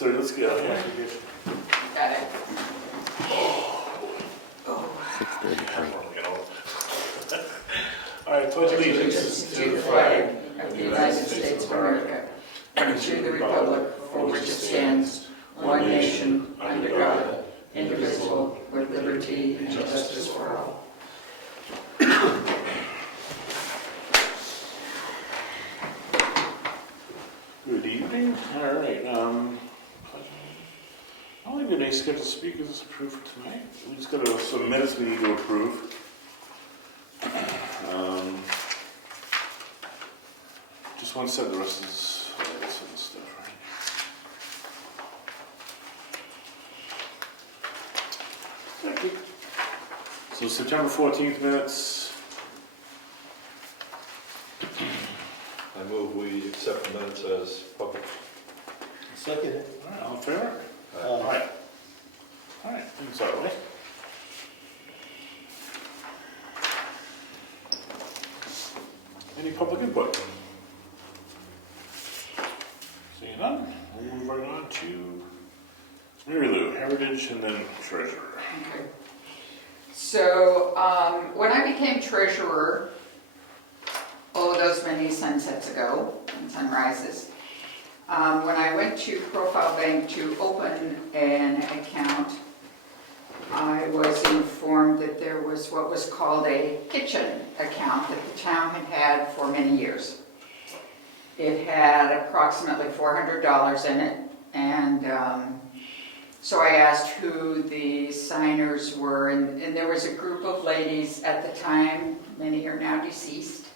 6:30, let's get out of here. Got it. All right, pledge allegiance To the flag of the United States of America and to the republic for which it stands, one nation, under God, indivisible, with liberty and justice for all. Good evening. All right. I don't think any scheduled speakers is approved for tonight. We just got some minutes we need to approve. Just one set, the rest is stuff, right? Okay. So September 14th minutes. I move we accept the minutes as public. Second it. All right, all in favor? Aye. All right. All right, things that way. Any public input? Seeing none, we'll move right on to Mary Lou, Heritage, and then Treasurer. Okay. So, when I became treasurer, those many sunsets ago, and sunrises, when I went to Profile Bank to open an account, I was informed that there was what was called a kitchen account that the town had had for many years. It had approximately $400 in it, and so I asked who the signers were, and there was a group of ladies at the time, many are now deceased,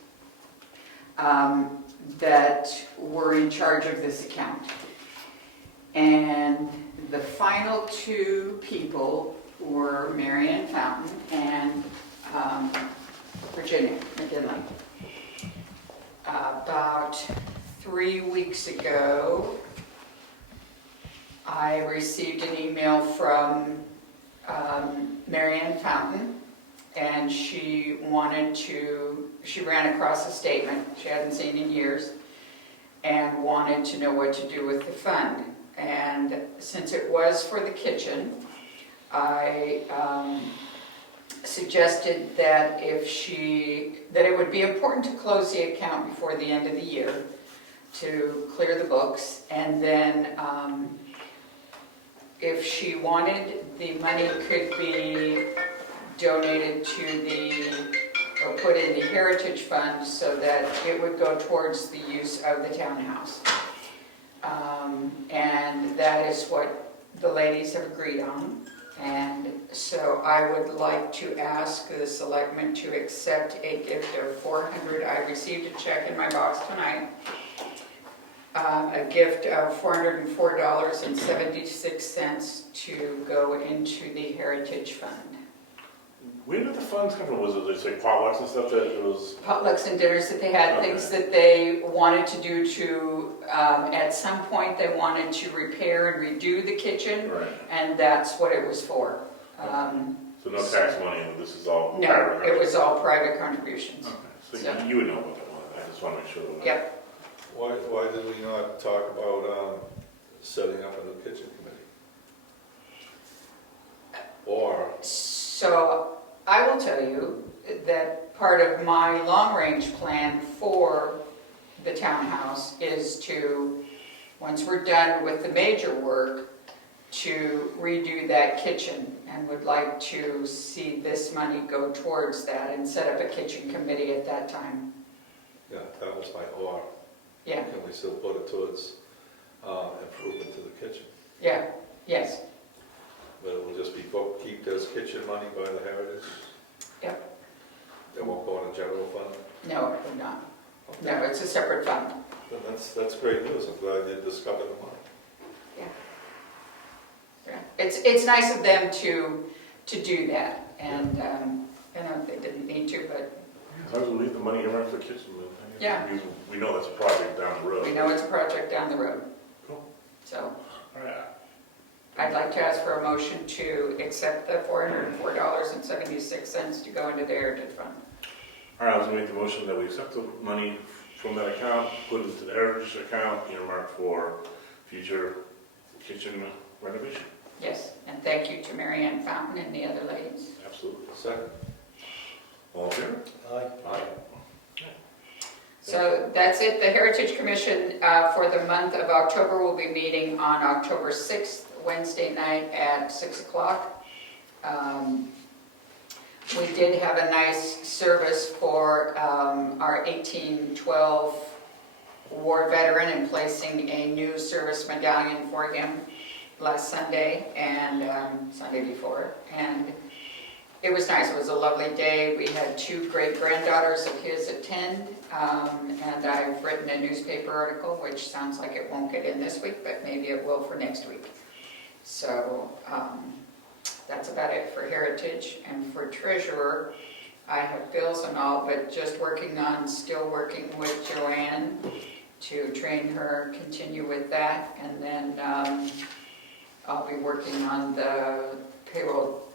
that were in charge of this account. And the final two people were Marianne Fountain and Virginia McGinley. About 3 weeks ago, I received an email from Marianne Fountain, and she ran across a statement she hadn't seen in years and wanted to know what to do with the fund. And since it was for the kitchen, I suggested that it would be important to close the account before the end of the year to clear the books, and then if she wanted, the money could be donated or put in the Heritage Fund so that it would go towards the use of the townhouse. And that is what the ladies have agreed on. And so I would like to ask the Selectmen to accept a gift of $400. I received a check in my box tonight. A gift of $404.76 to go into the Heritage Fund. Where did the funds come from? Was it just like potlucks and stuff that it was? Potlucks and dinners that they had, Okay. things that they wanted to do to, at some point they wanted to repair and redo the kitchen, Right. and that's what it was for. So no tax money, and this is all? No, private it was all private contributions. Okay, so So- you would know about that one. I just want to make sure. Yep. Why did we not talk about setting up a new kitchen committee? Or, So I will tell you that part of my long-range plan for the townhouse is to, once we're done with the major work, to redo that kitchen, and would like to see this money go towards that and set up a kitchen committee at that time. yeah, that was my or. Yeah, Can we still put it towards improvement to the kitchen? yeah, yes, But it will just be keep this kitchen money by the Heritage? Yep. It won't go in a general fund? no, it would not. No, it's a separate fund. Then that's great news. I'm glad you discovered the money. Yeah. It's nice of them to do that, and they didn't need to, but As long as we leave the money around for the kitchen, then Yeah. we know that's a project down the road. we know it's a project down the road. Cool. So All right. I'd like to ask for a motion to accept the $404.76 to go into the Heritage Fund. All right, I was going to make the motion that we accept the money from that account, put it into the Heritage account, earmarked for future kitchen renovation. Yes, and thank you to Mary Ann Fountain and the other ladies. Absolutely. Second. All in favor? Aye. Aye. So that's it. The Heritage Commission for the month of October will be meeting on October 6th, Wednesday night at 6 o'clock. We did have a nice service for our 1812 war veteran and placing a new service medallion for him last Sunday and Sunday before. And it was nice. It was a lovely day. We had 2 great-granddaughters of his attend, and I've written a newspaper article, which sounds like it won't get in this week, but maybe it will for next week. So that's about it for Heritage. And for Treasurer, I have bills and all, but just still working with Joanne to train her, continue with that, and then I'll be working on the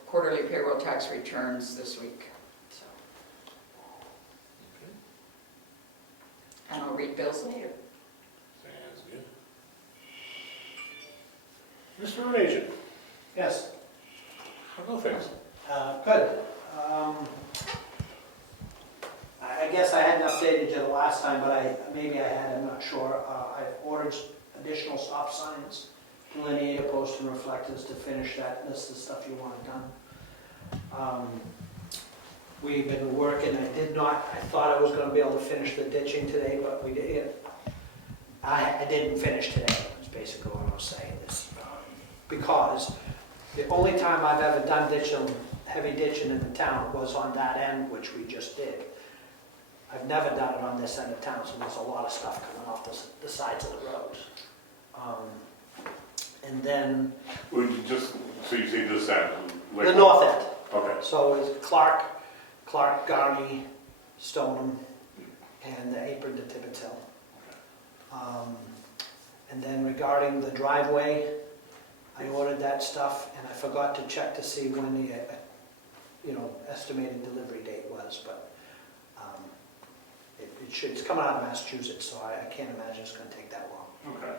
quarterly payroll tax returns this week. So. And I'll read bills later. Sounds good. Mr. Agent, Yes, how go things? good. I guess I hadn't updated you the last time, but maybe I had, I'm not sure. I ordered additional stop signs, delineator posts and reflectors to finish that list of stuff you want done. We've been working, I thought I was gonna be able to finish the ditching today, but we did. I didn't finish today, is basically what I was saying. Because the only time I've ever done heavy ditching in the town was on that end, which we just did. I've never done it on this end of town, so there's a lot of stuff coming off the sides of the roads. And then Would you just, so you say this end? Like, the north end. Okay. So it's Clark, Garney, Stoneham, and the apron to Tibbetts Hill. And then regarding the driveway, I ordered that stuff, and I forgot to check to see when the, estimated delivery date was, but it's coming out of Massachusetts, so I can't imagine it's going to take that long. Okay.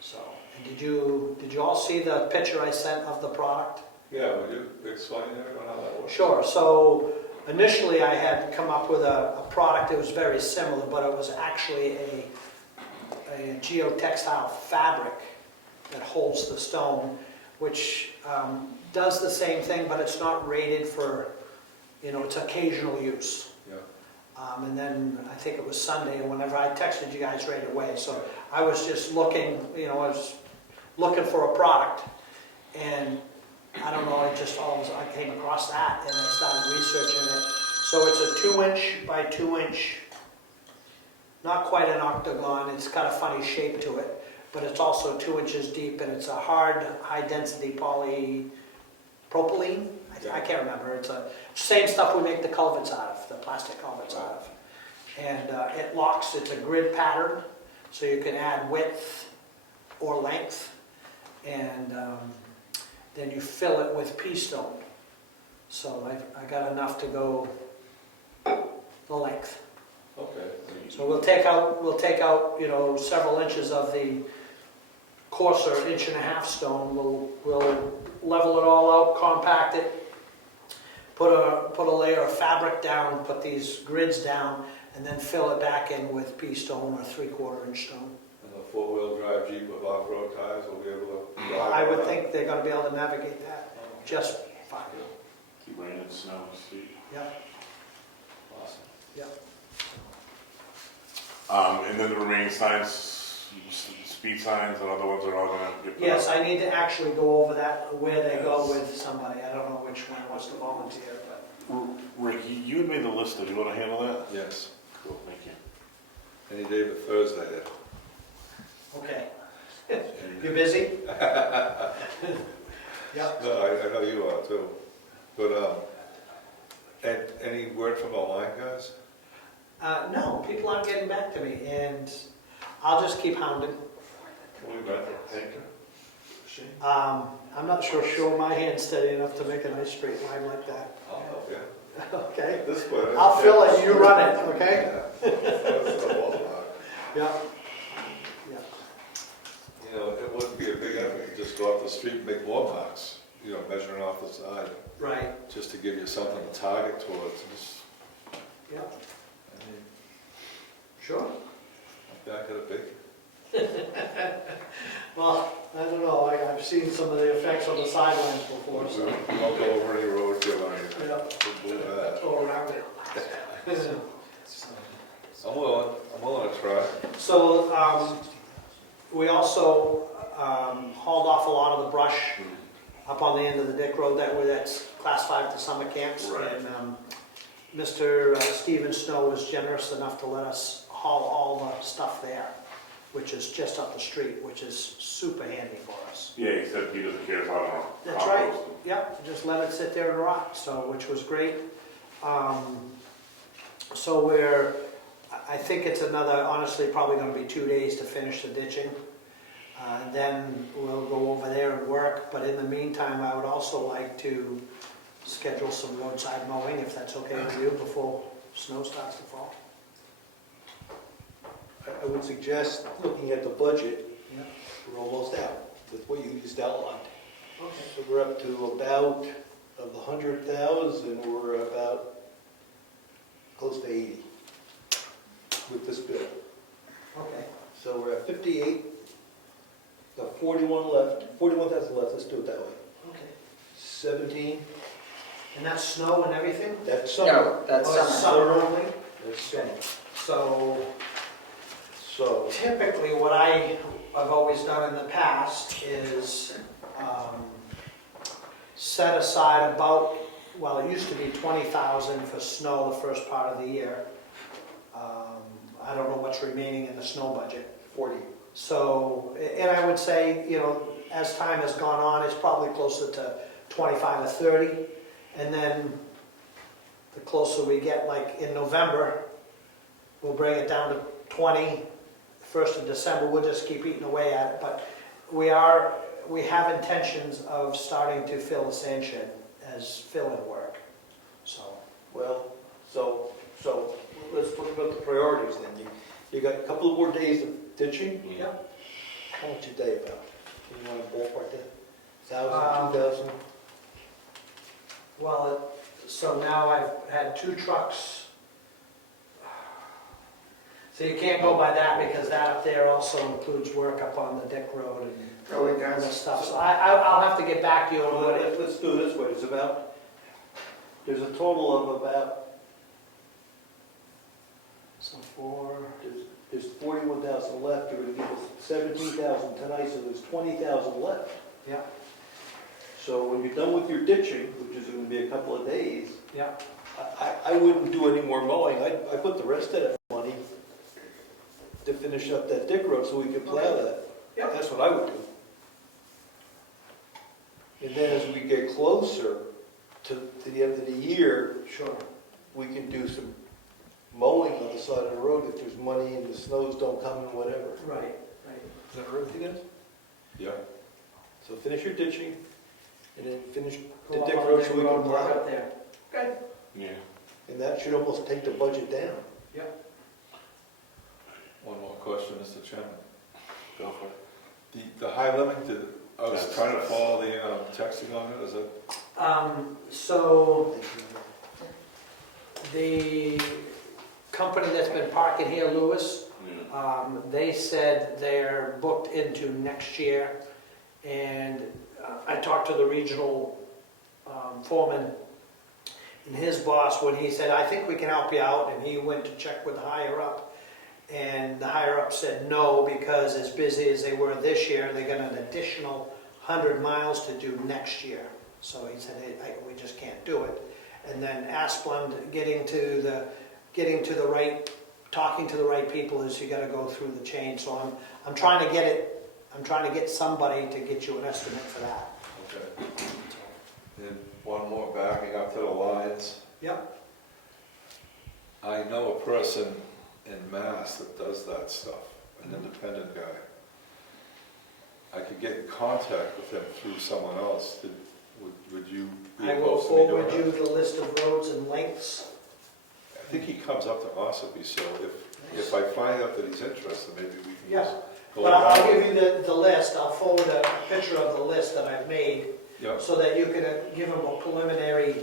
So, and did you all see the picture I sent of the product? Yeah, would you explain everyone how that works? Sure. So initially I had come up with a product that was very similar, but it was actually a geotextile fabric that holds the stone, which does the same thing, but it's not rated for, it's occasional use. Yeah. And then I think it was Sunday, and whenever I texted you guys right away, so I was just looking, I was looking for a product, and I don't know, I came across that, and I started researching it. So it's a 2-inch by 2-inch, not quite an octagon, it's got a funny shape to it, but it's also 2 inches deep, and it's a hard, high-density polypropylene. I can't remember. It's the same stuff we make the culverts out of, the plastic culverts out of. And it locks, it's a grid pattern, so you can add width or length, and then you fill it with pea stone. So I got enough to go the length. Okay. So we'll take out several inches of the coarser 1.5-inch stone. We'll level it all out, compact it, put a layer of fabric down, put these grids down, and then fill it back in with pea stone or 3/4-inch stone. And the 4-wheel drive Jeep with off-road tires will be able to drive? I would think they're going to be able to navigate that just fine. Keep rain and snow, sleet. Yep. Awesome. Yep. And then the remaining signs, speed signs and other ones are all going to get put Yes, up? I need to actually go over that, where they go with somebody. I don't know which one wants to volunteer, but. Rick, you had made the list. Do you want to handle that? Yes. Cool, thank you. Any day but Thursday. Okay. You busy? Yep. No, I know you are too. But, any word from the line guys? No, people aren't getting back to me, and I'll just keep hounding. Can we back there? Thank you. I'm not sure my hand's steady enough to make a nice straight line like that. I'll help you. Okay? This way. I'll fill it, you run it, okay? Yeah. That's the ballpark. Yeah. It wouldn't be a big effort, just street and make lawn marks, you know, measuring off the side, Right, just to give you something to target towards. Just, yeah, I mean, sure. I'm back at a big. Well, I don't know, I've seen some of the effects on the sidelines before, We so. won't go over any roads here, Lonnie. Yeah. We'll do that. Or around it. I'm willing to try. So, we also hauled off a lot of the brush up on the end of the Dick Road that's class 5 to summer camps. Right. And Mr. Stephen Snow was generous enough to let us haul all the stuff there, which is just up the street, which is super handy for us. Yeah, he said he doesn't care about it. That's right. Yep, just let it sit there and rot, so, which was great. So I think it's another, honestly, probably gonna be 2 days to finish the ditching. Then we'll go over there and work, but in the meantime, I would also like to schedule some roadside mowing, if that's okay with you, before snow starts to fall. I would suggest, looking at the budget, Yeah. we're almost out with what you just outlined. Okay. So we're up to about, of the 100,000, we're about close to 80 with this bill. Okay. So we're at 58, got 41,000 left, let's do it that way. Okay. 17, And that's snow and everything? that's summer. No, that's Oh, it's summer. summer only? That's summer. So So, typically, what I've always done in the past is set aside about, well, it used to be 20,000 for snow the first part of the year. I don't know what's remaining in the snow budget. 40. So, and I would say, you know, as time has gone on, it's probably closer to 25 or 30. And then the closer we get, like in November, we'll bring it down to 20. 1st of December, we'll just keep eating away at it. But we have intentions of starting to fill the sand shed as fill-in work. So, Well, so let's talk about the priorities then. You got a couple of more days of ditching. yeah. How much a day about? You want to ballpark that? 1,000, Um, 2,000? Well, so now I've had 2 trucks. So you can't go by that because that up there also includes work up on the Dick Road and other stuff. So I'll have to get back to you on what it, Let's do it this way. There's a total of about, so 4, there's 41,000 left. You're going to give us 17,000 tonight, so there's 20,000 left. yeah, So when you're done with your ditching, which is going to be a couple of days, yeah. I wouldn't do any more mowing. I put the rest of that money to finish up that Dick Road so we can plow that. Yeah. That's what I would do. And then as we get closer to the end of the year, Sure. we can do some mowing on the side of the road if there's money and the snows don't come and whatever. Right, right. Is that everything is? Yeah. So finish your ditching and then finish the Go up Dick on Road Dick so we can Road and work plow. up there. Okay. Yeah. And that should almost take the budget down. One more question, Mr. Chairman. Go for it. The high limit, I was That's- trying to follow the texting on it, is it? So the company that's been parking here, Lewis, Yeah. they said they're booked into next year. And I talked to the regional foreman and his boss when he said, I think we can help you out. And he went to check with the higher up. And the higher up said no, because as busy as they were this year, they got an additional 100 miles to do next year. So he said, hey, we just can't do it. And then Asplund, talking to the right people is you got to go through the chain. So I'm trying to get somebody to get you an estimate for that. Okay. Then one more, backing up to the lines. Yep. I know a person in Mass that does that stuff, an independent guy. I could get in contact with him through someone else. Would you be I will opposed to me doing forward you that? the list of roads and lengths. I think he comes up to Ossipee, so if I find out that he's interested, maybe we can Yeah. just go But I'll around. give you the list, I'll forward a picture of the list that I've made, Yep, so that you can give them a preliminary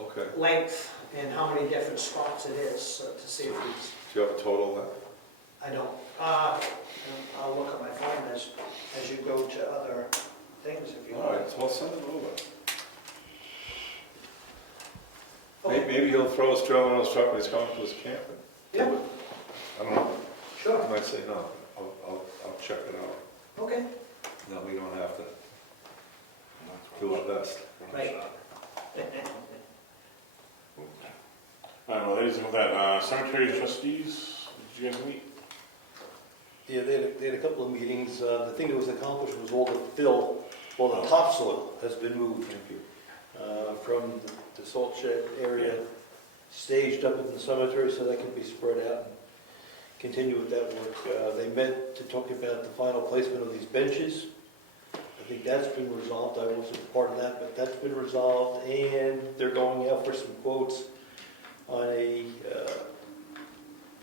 okay. length and how many different spots it is, so to see if it's, Do you have a total then? I don't, I'll look at my phone as you go to other things if you All want. right, so I'll send it over. Okay. Maybe he'll throw his trailer on his truck when he's coming to his camp. Yeah, I don't know. sure, I might say no. I'll check it out. okay. No, we don't have to do our best. Right. All right, well, ladies, with that, cemetery trustees, did you guys meet? Yeah, they had a couple of meetings. The thing that was accomplished was all the fill, all the topsoil has been moved from the salt shed area, staged up in the cemetery so that can be spread out and continue with that work. They met to talk about the final placement of these benches. I think that's been resolved. I wasn't part of that, but that's been resolved, and they're going out for some quotes on a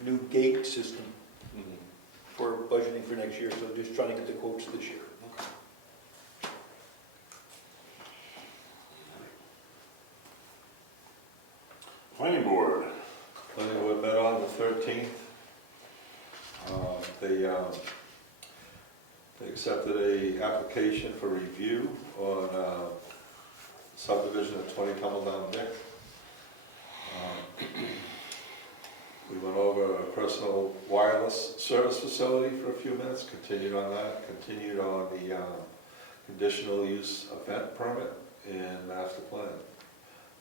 new gate system for budgeting for next year, so just trying to get the quotes this year. Planning board. Planning board met on the 13th. They accepted a application for review on subdivision of 20 Tumbledown Dick. We went over a personal wireless service facility for a few minutes, continued on that, continued on the conditional use event permit and master plan.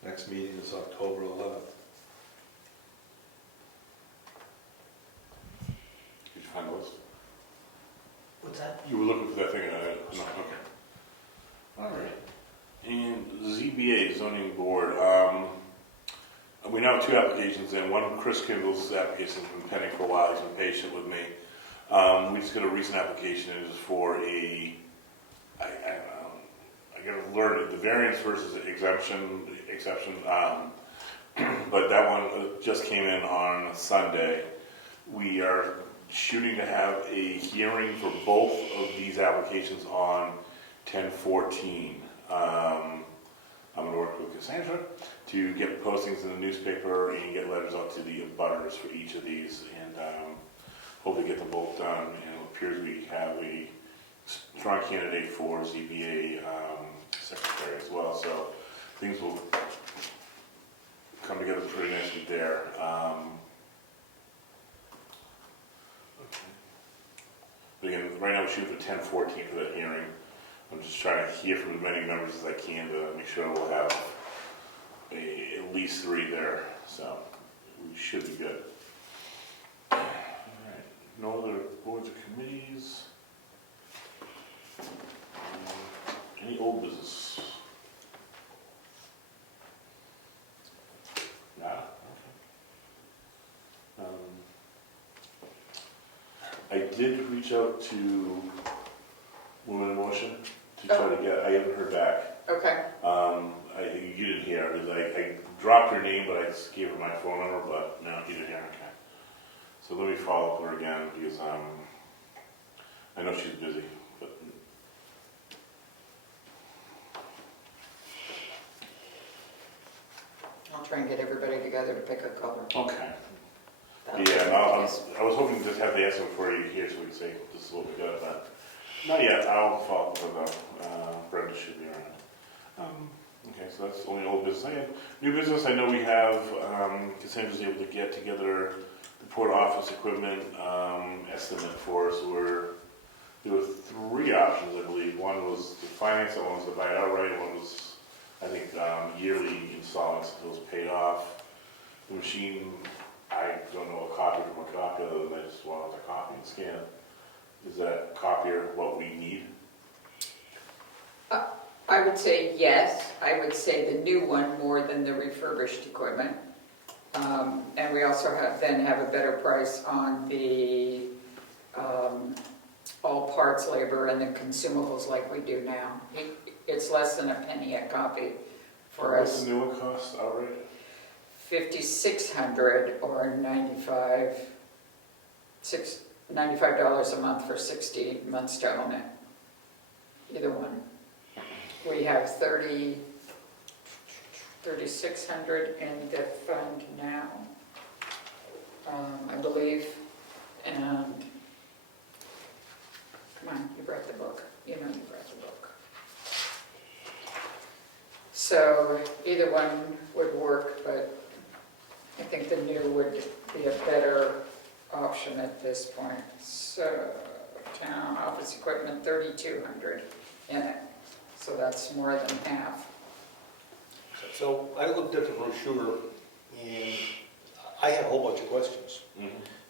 Next meeting is October 11th. Did you find the list? What's that? You were looking for that thing, no, okay. All right. And ZBA, zoning board, we now have two applications in. One, Chris Kindle's application has been pending for a while. He's been patient with me. We just got a recent application. It is for I got to learn the variance versus exception. But that one just came in on Sunday. We are shooting to have a hearing for both of these applications on 10/14. I'm going to work with Cassandra to get postings in the newspaper and get letters out to the abutters for each of these, and hopefully get them both done. And it appears we have a strong candidate for ZBA secretary as well, so things will come together pretty nicely there. But again, right now we're shooting for 10/14 for that hearing. I'm just trying to hear from as many members as I can to make sure we'll have at least 3 there, so we should be good. All right, no other boards or committees? Any old business? Nah, okay. I did reach out to Women in Motion to try to get, I haven't heard back. Okay, You didn't hear, because I dropped her name, but I just gave her my phone number, but no, you didn't hear, okay. So let me follow up with her again, because I know she's busy, but. I'll try and get everybody together to pick a color. Okay. That'll be Yeah, nice. I was hoping to just have the answer for you here, so we could say this is what we got, but not yet. I'll follow up with Brenda should be around. Okay, so that's only old business. I have new business. I know we have, Cassandra's able to get together the port office equipment estimate for us. There were 3 options, I believe. One was to finance it, one was to buy it outright, one was, I think, yearly installments until it's paid off. The machine, I don't know a copy from a copy, other than I just want the copy and scan. Is that copier what we need? I would say yes. I would say the new one more than the refurbished equipment. And we also then have a better price on the all parts labor and the consumables like we do now. It's less than a penny a copy for What's us. the new one cost outright? 5,600 or 95, $95 a month for 60 months to own it. Either one. We have 3,600 in the fund now, I believe, and, come on, you brought the book, you know you brought the book. So either one would work, but I think the new would be a better option at this point. So town office equipment, 3,200 in it, so that's more than half. So I looked at the brochure and I had a whole bunch of questions.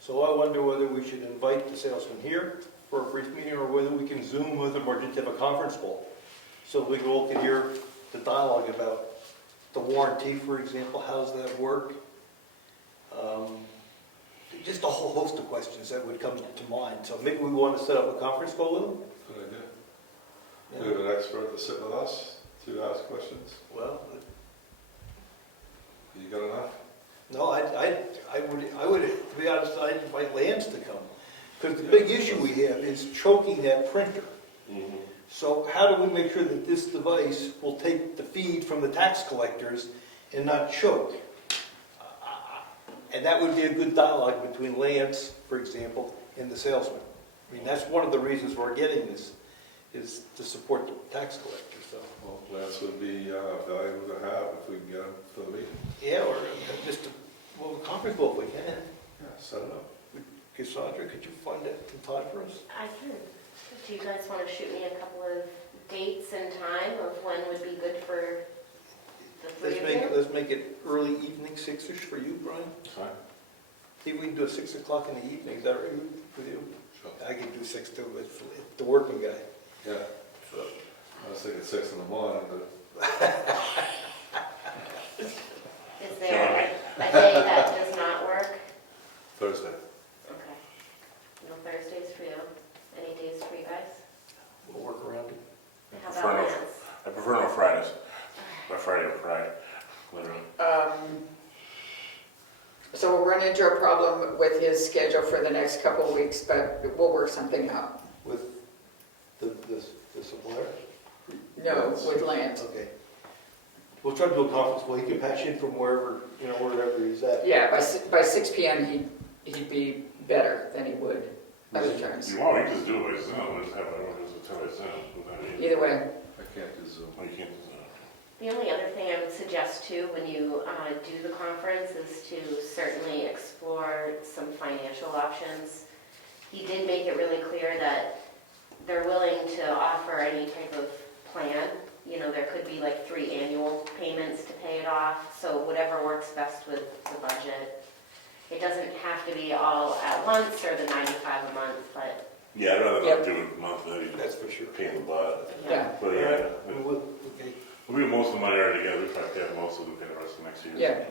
So I wonder whether we should invite the salesman here for a brief meeting or whether we can Zoom with them or just have a conference call. So we all can hear the dialogue about the warranty, for example, how does that work? Just a whole host of questions that would come to mind. So maybe we want to set up a conference call with them? Good idea. We have an expert to sit with us to ask questions. Well, You got enough? no, I would, to be honest, I'd invite Lance to come. Because the big issue we have is choking that printer. So how do we make sure that this device will take the feed from the tax collectors and not choke? And that would be a good dialogue between Lance, for example, and the salesman. I mean, that's one of the reasons we're getting this, is to support the tax collectors, so. Well, Lance would be valuable to have if we can get him for the meeting. Yeah, or just, a conference call if we can. Yeah, set it up. Cassandra, could you find that some time for us? I can. Do you guys want to shoot me a couple of dates and time of when would be good for the three of you? Let's make it early evening, 6-ish for you, Brian. Fine. See if we can do it 6 o'clock in the evening, is that right with you? Sure. I can do 6 too, but it's the working guy. Yeah. So, I was thinking 6 in the morning, but Is there a day that does not work? Thursday. Okay. No Thursdays for you? Any days for you guys? we'll work around it. How prefer about no- Lance? I prefer no Fridays. By Friday or Friday, literally. So we'll run into a problem with his schedule for the next couple of weeks, but we'll work something out. With the supplier? No, with Lance. Okay. We'll try to do a conference call. He can patch in from wherever, wherever he's at. Yeah, by 6 PM, he'd be better than he would other times. If you want, we can just do it by Zoom, we just have everyone just tell by Zoom. without any- Either way, I can't do Zoom. Well, you can't do Zoom. The only other thing I would suggest too, when you do the conference, is to certainly explore some financial options. He did make it really clear that they're willing to offer any type of plan. You know, there could be like 3 annual payments to pay it off, so whatever works best with the budget. It doesn't have to be all at once or the 95 a month, but Yeah, I'd rather Yep. not do it monthly, That's for sure. pain in the butt. yeah, But yeah, Okay. we have most of the money already together, we probably pay most of the rest of next year. Yeah.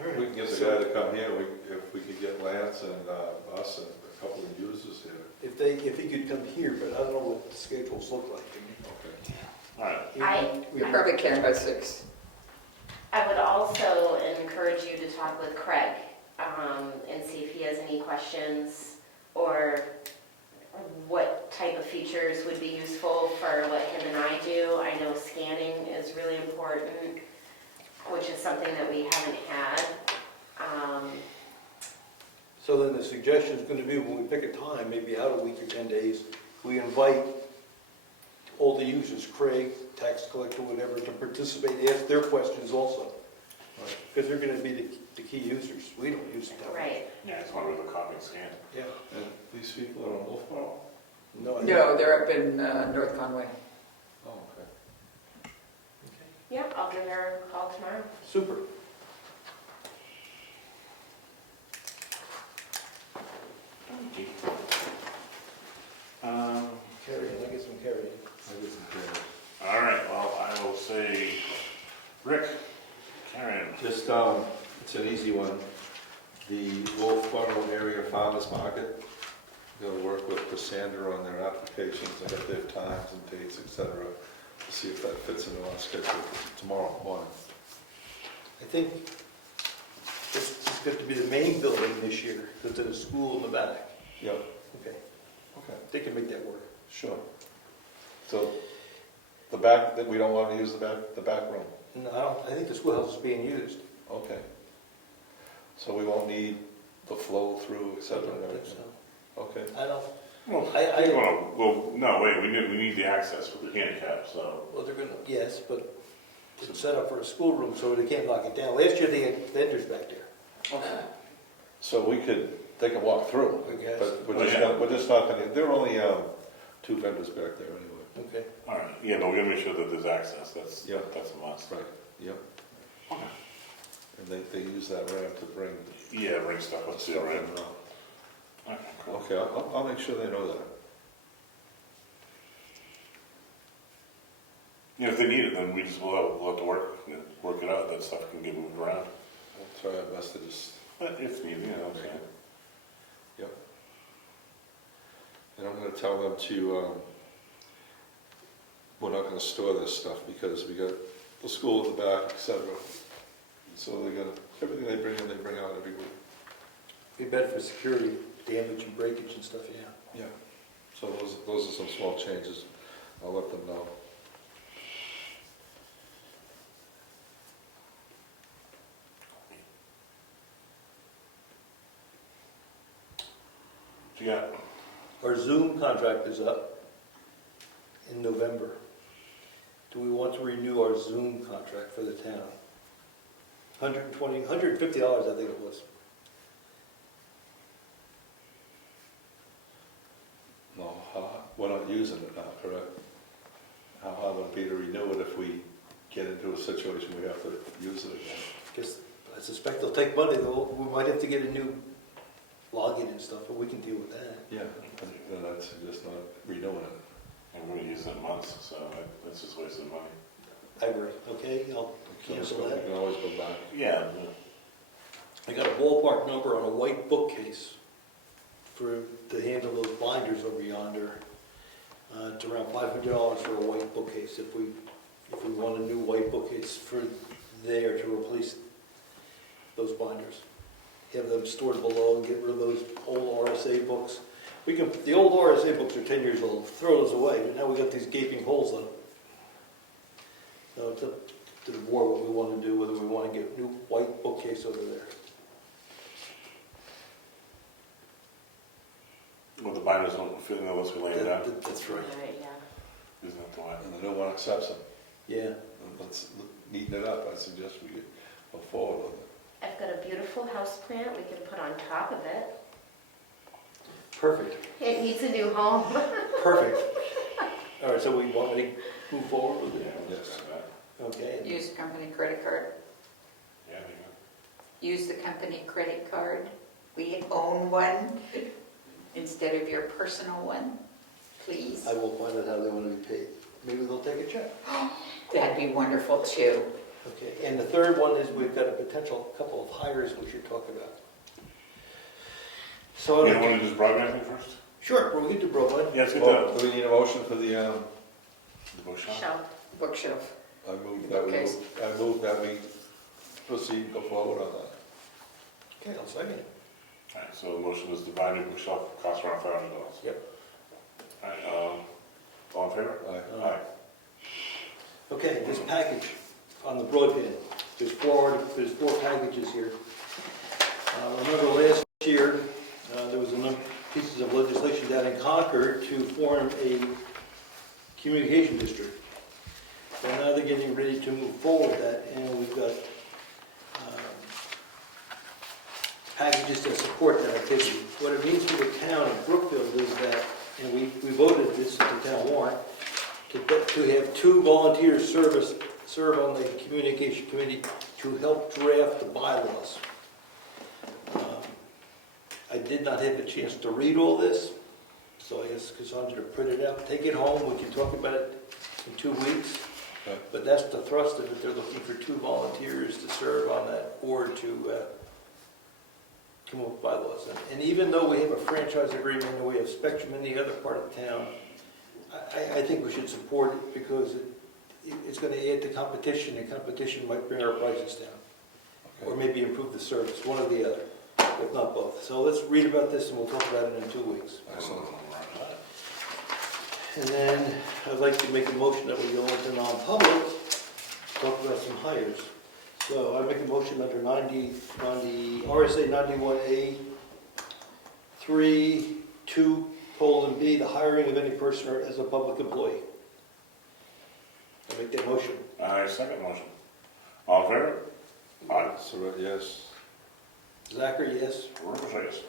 All right. We can get the guy to come here, if we could get Lance and us and a couple of users here. If he could come here, but I don't know what the schedules look like. Okay. All right. we probably can by 6. I would also encourage you to talk with Craig and see if he has any questions or what type of features would be useful for what him and I do. I know scanning is really important, which is something that we haven't had. So then the suggestion is going to be when we pick a time, maybe out a week or 10 days, we invite all the users, Craig, tax collector, whatever, to participate, ask their questions also. Because they're going to be the key users. We don't use it that way. Right. Yeah, I just want to do the copy and scan. Yeah. And these people are on Wolfboro? No, I don't. No, they're up in North Conway. Oh, okay. Okay. Yeah, I'll give her a call tomorrow. Super. Thank you. Carrie, I get some carry. I get some credit. All right, well, I will say, Rick, Karen, Just, it's an easy one. The Wolfboro Area Farmers Market, gonna work with Cassandra on their applications, I got their times and dates, et cetera, to see if that fits into our schedule tomorrow morning. I think it's going to be the main building this year, because there's a school in the back. Yeah, Okay, okay, they can make that work. sure. So the back, that we don't want to use the back room? No, I think the schoolhouse is being used. Okay. So we won't need the flow through, et I cetera, and don't think everything? so. Okay, I don't, Well, I- well, no, wait, we need the access for the handicap, so. well, they're gonna, yes, but it's set up for a schoolroom, so they can't lock it down. Last year, they had vendors back there. so they can walk through, I guess. but Oh, yeah. we're just not gonna, there are only 2 vendors back there anyway. Okay. All right, yeah, but we're gonna make sure that there's access, that's Yeah. a must. Right, yep. Okay. And they use that ramp to bring Yeah, bring stuff up to the stuff in ramp. and out. Okay, cool. Okay, I'll make sure they know that. Yeah, if they need it, then we'll have to work it out, that stuff can get moved around. We'll try our best to just, But if needed, okay. yep. And I'm gonna tell them to, we're not gonna store this stuff because we got the school in the back, et cetera. So they're gonna, everything they bring in, they bring out every week. Be better for security, damage and breakage and stuff, yeah. Yeah. So those are some small changes. I'll let them know. Yeah, Our Zoom contract is up in November. Do we want to renew our Zoom contract for the town? $150, I think it was. No, we're not using it now, correct? How hard would it be to renew it if we get into a situation we have to use it again? Guess, I suspect they'll take money, though. We might have to get a new login and stuff, but we can deal with that. Yeah, then that's just not renewing it. and we're gonna use it months, so that's just wasting money. I agree. Okay, I'll We cancel that. can always go back. Yeah, I got a ballpark number on a white bookcase to handle those binders over yonder. It's around $500 for a white bookcase if we want a new white bookcase for there to replace those binders. Have them stored below and get rid of those old RSA books. The old RSA books are 10 years old, throw those away, but now we got these gaping holes in them. So it's up to the board what we want to do, whether we want to get a new white bookcase over there. well, the binders don't fit unless we lay it down, That's right. Right, yeah. isn't that the way? And the new one accepts them. Yeah. And let's neaten it up. I suggest we go forward with it. I've got a beautiful house plant we can put on top of it. Perfect. It needs a new home. Perfect. All right, so we want me to move forward with Yeah, it? we'll just grab that. Okay. Use the company credit card. Yeah, there you Use the company credit card. We own one instead of your personal one, please. I will find out how they want to be paid. Maybe they'll take a check. That'd be wonderful too. Okay, and the third one is we've got a potential couple of hires we should talk about. So, go. You wanna do this broadband thing first? sure, we'll get to broadband. Yeah, it's good Well, to, do we need a motion for the, the bookshop? Shelf. Bookshelf. I move that we proceed, go forward on that. Okay, I'll second it. Alright, so the motion is divided, bookshelf costs around $500. Yep. Alright, all in favor? Aye. Aye. Okay, this package on the broadband, there's four packages here. Remember last year, there was a number of pieces of legislation down in Concord to form a communication district. So now they're getting ready to move forward with that, and we've got packages that support that activity. What it means for the town of Brookfield is that, and we voted this at the town warrant, to have 2 volunteers serve on the communication committee to help draft the bylaws. I did not have a chance to read all this, so I asked Cassandra to print it out, take it home, we can talk about it in 2 weeks. Okay. But that's the thrust of it, they're looking for 2 volunteers to serve on that board to come up with bylaws. And even though we have a franchise agreement and we have Spectrum in the other part of town, I think we should support it because it's going to add to competition, and competition might bring our prices down. Or Okay. maybe improve the service, one or the other. if not both. So let's read about this and we'll talk about it in 2 weeks. Excellent. And then I'd like to make a motion that we go into non-public, talk about some hires. So I make a motion under RSA 91A 3, 2:B, the hiring of any person as a public employee. I make that motion. I second motion. All in favor? Aye. Surratt, yes. Zachary, yes. Rivers, yes.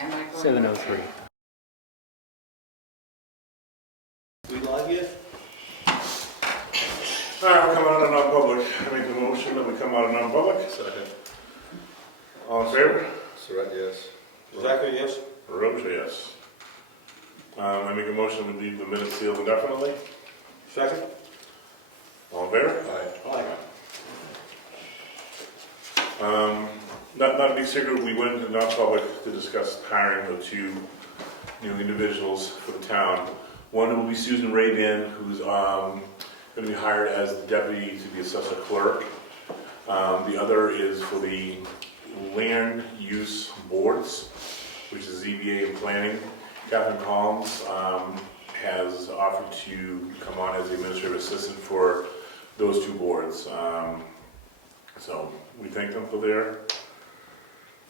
Am I going? 7:03. We live yet? All right, we'll come out of non-public. I make the motion that we come out of non-public. Second. All in favor? Surratt, yes. Zachary, yes. Rivers, yes. I make a motion we leave the minutes sealed indefinitely. Second? All in favor? Aye. Not a big secret, we went into non-public to discuss hiring of 2 new individuals for the town. One will be Susan Raybin, who's going to be hired as the deputy to the assessor clerk. The other is for the land use boards, which is ZBA and planning. Catherine Collins has offered to come on as the administrative assistant for those 2 boards. So we thank them for their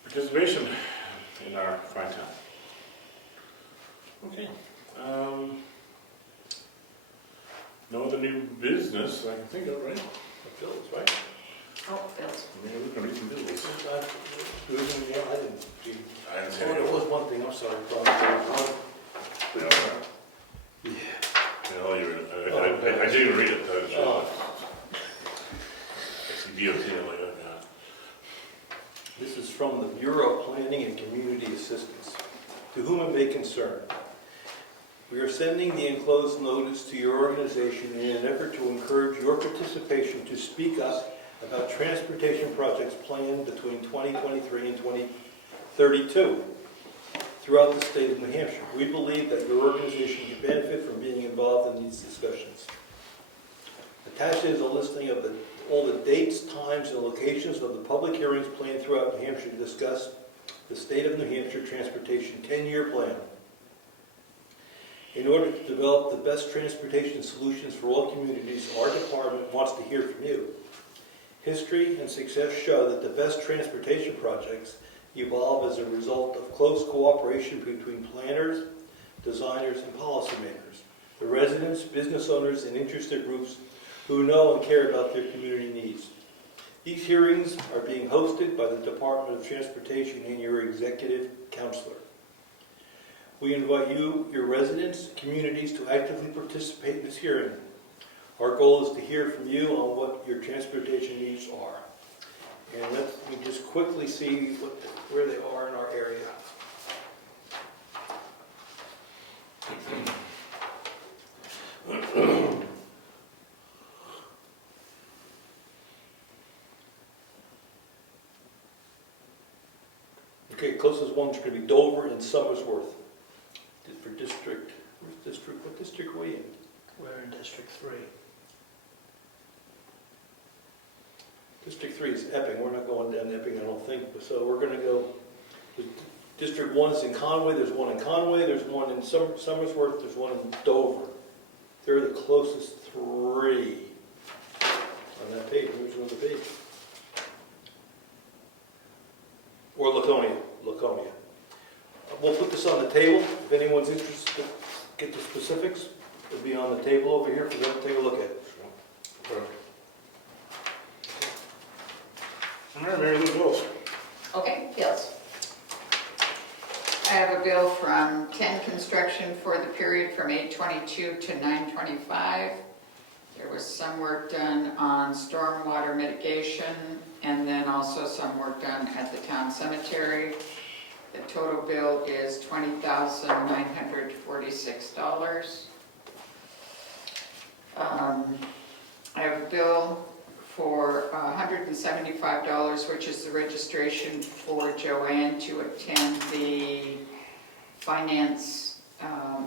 participation in our fine town. Okay. No other new business I can think of, right? Bills, right? Oh, Bill's. Maybe we can read some bills. Yeah, I didn't see. I didn't see Oh, any. there was one thing, I'm sorry. We all right? Yeah. Yeah, you read it. I didn't even read it. Oh. I see DOT, I'm like, oh, God. This is from the Bureau of Planning and Community Assistance. To whom it may concern, we are sending the enclosed notice to your organization in an effort to encourage your participation to speak up about transportation projects planned between 2023 and 2032 throughout the state of New Hampshire. We believe that your organization can benefit from being involved in these discussions. Attached is a listing of all the dates, times, and locations of the public hearings planned throughout New Hampshire to discuss the State of New Hampshire Transportation 10-year plan. In order to develop the best transportation solutions for all communities, our department wants to hear from you. History and success show that the best transportation projects evolve as a result of close cooperation between planners, designers, and policymakers, the residents, business owners, and interested groups who know and care about their community needs. These hearings are being hosted by the Department of Transportation and your executive counselor. We invite you, your residents, communities to actively participate in this hearing. Our goal is to hear from you on what your transportation needs are. And let me just quickly see where they are in our area. Okay, closest one's going to be Dover and Somersworth. For district, what district are we in? We're in District 3. District 3 is Epping, we're not going down to Epping, I don't think, so we're gonna go, District 1 is in Conway, there's one in Conway, there's one in Somersworth, there's one in Dover. They're the closest 3 on that page, which one's the page? Or Laconia. We'll put this on the table, if anyone's interested to get the specifics, it'll be on the table over here for them to take a look at it. All right, Mary Lou, bills. Okay, bills. I have a bill from 10 Construction for the period from 8/22 to 9/25. There was some work done on stormwater mitigation and then also some work done at the town cemetery. The total bill is $20,946. I have a bill for $175, which is the registration for Joanne to attend the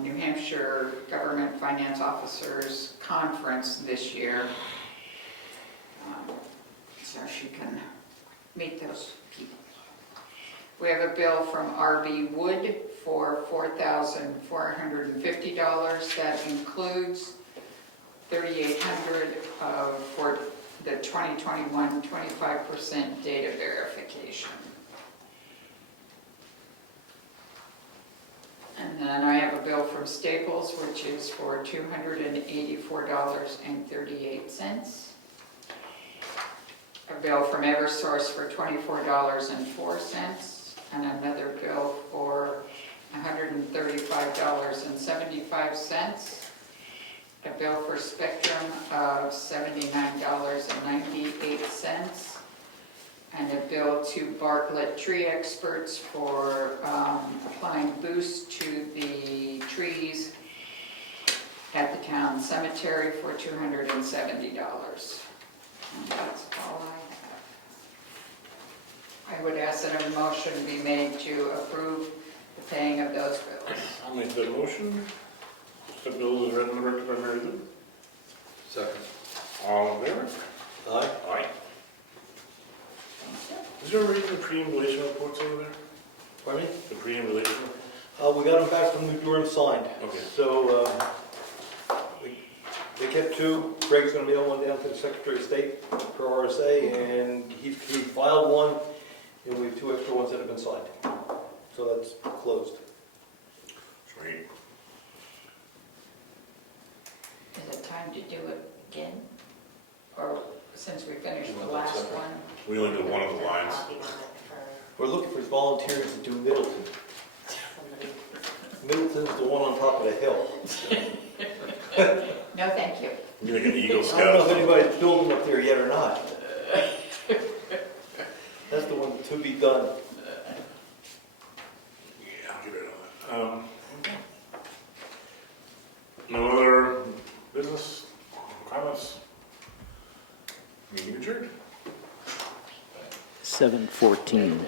New Hampshire Government Finance Officers Conference this year. So she can meet those people. We have a bill from RB Wood for $4,450. That includes $3,800 for the 2021 25% data verification. And then I have a bill from Staples, which is for $284.38. A bill from Eversource for $24.04, and another bill for $135.75. A bill for Spectrum of $79.98. And a bill to Bartlett Tree Experts for applying boost to the trees at the town cemetery for $270. And that's all I have. I would ask that a motion be made to approve the paying of those bills. I'll make that motion. The bills are read and directed by Mary Lou. Second. All in favor? Aye. Aye. Is there a reason the pre-emulation reports over there? Pardon me? The pre-emulation? We got them back from New Durham signed. Okay. So, they kept two. Greg's gonna mail one down to the Secretary of State per RSA, and he filed one, and we have two extra ones that have been signed. So that's closed. Sweet. Is it time to do it again? Or since we finished the You want that last separate? one? We only did one of the lines. We're looking for volunteers to do Middleton. Middleton's the one on top of the hill. No, thank you. You're like an Eagle I Scout. don't know if anybody's building up there yet or not. That's the one to be done. Yeah, I'll get rid of that. Okay. No other business comments? Meeting adjourned. 7:14.